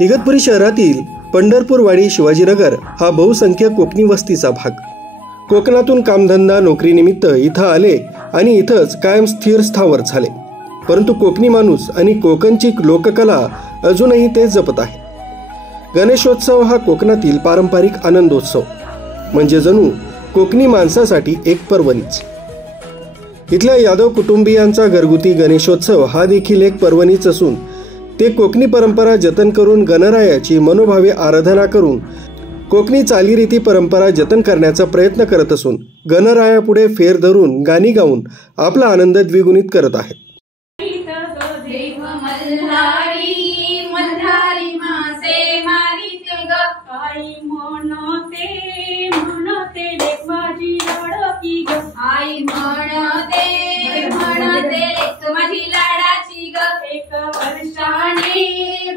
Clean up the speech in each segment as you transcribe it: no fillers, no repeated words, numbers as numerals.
इगतपुरी शहरातील पंढरपूरवाडी शिवाजीनगर हा बहुसंख्य कोकणी वस्तीचा भाग। कोकणातून कामधंदा नोकरीनिमित्त इथं आले आणि इथंच कायम स्थिर स्थावर झाले। परंतु कोकणी माणूस आणि कोकणची लोककला अजूनही ते जपत आहे। गणेशोत्सव हा कोकणातील पारंपरिक आनंदोत्सव म्हणजे जणू कोकणी माणसासाठी एक पर्वणीच। इथल्या यादव कुटुंबियांचा घरगुती गणेशोत्सव हा देखील एक पर्वणीच असून ते कोकणी परंपरा जतन करून गणरायाची मनोभावे आराधना करून कोकणी चालीरीती परंपरा जतन करण्याचा प्रयत्न करत असून गणरायापुढे फेर धरून गाणी गाऊन आपला आनंद द्विगुणित करत आहेत। एक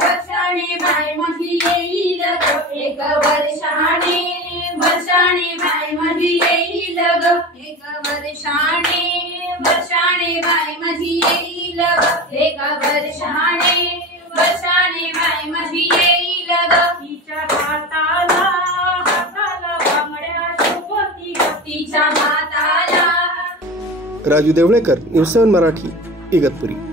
वर्षाने बाय माझी येईल एक वर्षाने बाय माझी येईल एक वर्षाने बाय माझी येईल एक वर्षाने बाय माझी येईल तिच्या हाताला बांगड्या शोभती तिच्या हाताला। राजू देवळेकर, न्यूज 7 मराठी, इगतपुरी।